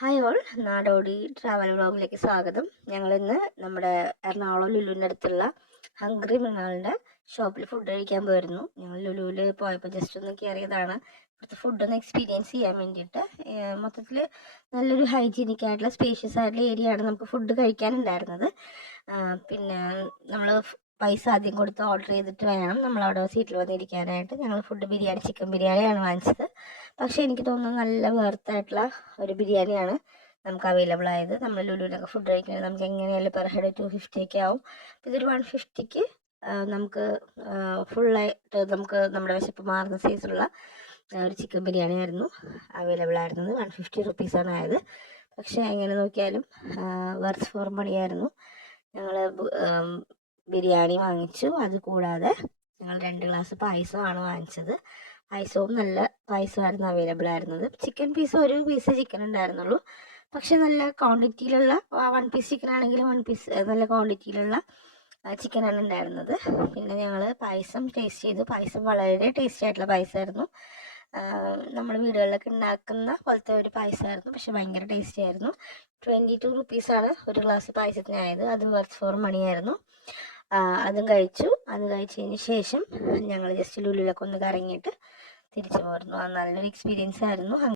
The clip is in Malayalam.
ഹായ് ഓൾ, നാടോടി ട്രാവൽ വ്ളോഗിലേക്ക് സ്വാഗതം. ഞങ്ങളിന്ന് നമ്മുടെ എറണാകുളം ലുലുവിൻ്റെ അടുത്തുള്ള ഹംഗ്രി മൃഗാളുടെ ഷോപ്പിൽ ഫുഡ് കഴിക്കാൻ പോയിരുന്നു. ഞങ്ങൾ ലുലുവിൽ പോയപ്പോൾ ജസ്റ്റ് ഒന്ന് കയറിയതാണ്. ഇവിടുത്തെ ഫുഡൊന്ന് എക്സ്പീരിയൻസ് ചെയ്യാൻ വേണ്ടിയിട്ട്. മൊത്തത്തിൽ നല്ലൊരു ഹൈജീനിക് ആയിട്ടുള്ള സ്പേഷ്യസ് ആയിട്ടുള്ള ഏരിയ ആണ് നമുക്ക് ഫുഡ് കഴിക്കാനുണ്ടായിരുന്നത്. പിന്നെ നമ്മൾ പൈസ ആദ്യം കൊടുത്ത് ഓർഡർ ചെയ്തിട്ട് വേണം നമ്മളവിടെ സീറ്റിൽ വന്നിരിക്കാനായിട്ട്. ഞങ്ങൾ ഫുഡ് ചിക്കൻ ബിരിയാണിയാണ് വാങ്ങിച്ചത്. പക്ഷേ എനിക്ക് തോന്നുന്നു നല്ല വേർത്തായിട്ടുള്ള ഒരു ബിരിയാണിയാണ് നമുക്ക് അവൈലബിൾ ആയത്. നമ്മൾ ലുലുവിലൊക്കെ ഫുഡ് കഴിക്കുന്നത് നമുക്ക് എങ്ങനെയായാലും പെർ ഹെഡ് 250 ഒക്കെ ആവും. ഇതൊരു 150ക്ക് നമുക്ക് ഫുള്ളായിട്ട് നമുക്ക് നമ്മുടെ വിശപ്പ് മാറുന്ന സൈസുള്ള ഒരു ചിക്കൻ ബിരിയാണി ആയിരുന്നു അവൈലബിൾ ആയിരുന്നത്. 150 റുപ്പീസാണ് ആയത്. പക്ഷേ എങ്ങനെ നോക്കിയാലും വർത്ത് ഫോർ മണിയായിരുന്നു. ഞങ്ങൾ ബിരിയാണി വാങ്ങിച്ചു. അതുകൂടാതെ ഞങ്ങൾ 2 ഗ്ലാസ് പായസമാണ് വാങ്ങിച്ചത്. പായസവും നല്ല പായസമായിരുന്നു അവൈലബിൾ ആയിരുന്നത്. ചിക്കൻ പീസ് ഒരു പീസ് ചിക്കൻ ഉണ്ടായിരുന്നുള്ളൂ. പക്ഷെ നല്ല ക്വാണ്ടിറ്റിയിലുള്ള 1 പീസ് ചിക്കൻ ആണെങ്കിലും 1 പീസ് നല്ല ക്വാണ്ടിറ്റിയിലുള്ള ചിക്കനാണ് ഉണ്ടായിരുന്നത്. പിന്നെ ഞങ്ങൾ പായസം ടേസ്റ്റ് ചെയ്തു. പായസം വളരെ ടേസ്റ്റി ആയിട്ടുള്ള പായസമായിരുന്നു. നമ്മൾ വീടുകളിലൊക്കെ ഉണ്ടാക്കുന്ന പോലത്തെ ഒരു പായസമായിരുന്നു. പക്ഷെ ഭയങ്കര ടേസ്റ്റി ആയിരുന്നു. 22 റുപ്പീസാണ് ഒരു ഗ്ലാസ് പായസത്തിനായത്. അതും വർത്ത് ഫോർ മണിയായിരുന്നു. അതും കഴിച്ചു. അത് കഴിച്ചതിന് ശേഷം ഞങ്ങൾ ജസ്റ്റ് ലുലുവിലൊക്കെ ഒന്ന് കറങ്ങിയിട്ട് തിരിച്ചു പോരുന്നു. നല്ലൊരു എക്സ്പീരിയൻസ് ആയിരുന്നു.